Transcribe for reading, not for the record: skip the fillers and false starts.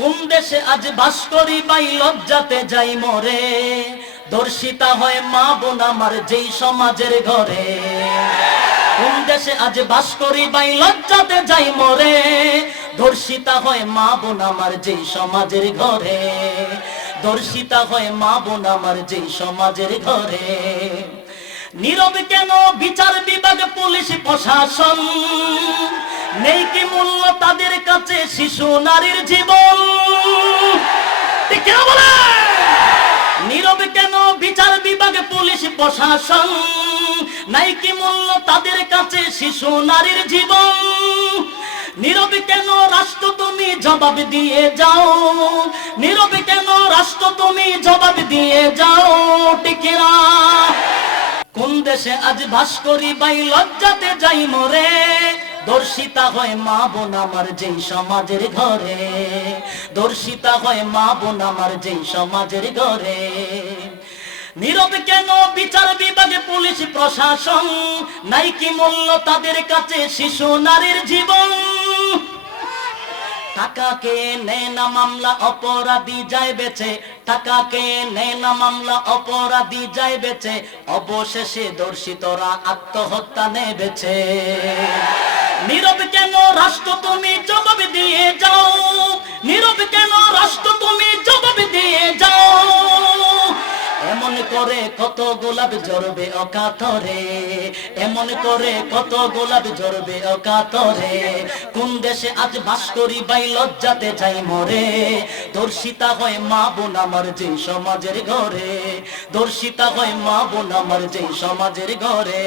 কোন দেশে আজ বাস করি ভাই লজ্জাতে যাই মরে, দর্শিতা হয় মা বোন আমার যেই সমাজের ঘরে। কোন দেশে আজ বাস করি ভাই লজ্জাতে যাই মরে, দর্শিতা হয় মা বোন আমার যেই সমাজের ঘরে, দর্শিতা হয় মা বোন আমার যেই সমাজের ঘরে। নীরব কেন বিচার বিভাগ পুলিশ প্রশাসন, নেই কি মূল্য তাদের কাছে শিশু নারীর জীবন? কেন বলে নীরব কেন বিচার বিভাগ পুলিশ প্রশাসন, নাই কি মূল্য তাদের কাছে শিশু নারীর জীবন? নীরব কেন রাষ্ট্র তুমি জবাব দিয়ে যাও, নীরব কেন রাষ্ট্র তুমি জবাব দিয়ে যাও, টিকিরা কোন দেশে আজ বাস করি ভাই লজ্জাতে যাই মরে, দর্শিতা হয় মা বোন আমার যেই সমাজের ঘরে, দর্শিতা হয় মা বোন আমার যেই সমাজের ঘরে। নীরব কেন বিচার বিভাগে পুলিশ প্রশাসন, নাই কি মূল্য তাদের কাছে শিশু নারীর জীবন? টাকাকে নেয় না মামলা অপরাধী যায় বেঁচে, টাকাকে নেয় না মামলা অপরাধী যায় বেঁচে, অবশেষে দর্শিতরা আত্মহত্যা নেবেছে। নীরব কেন রাষ্ট্র তুমি জবাব দিয়ে যাও, নীরব কেন রাষ্ট্র তুমি জবাব দিয়ে যাও? এমন করে কত গোলাপ ঝরবে অকাতরে, এমন করে কত গোলাপ ঝরবে অকাতরে। কোন দেশে আজ বাস করি ভাই লজ্জাতে যাই মরে, দর্শিতা হয় মা বোন আমার যেই সমাজের ঘরে, দর্শিতা হয় মা বোন আমার যেই সমাজের ঘরে।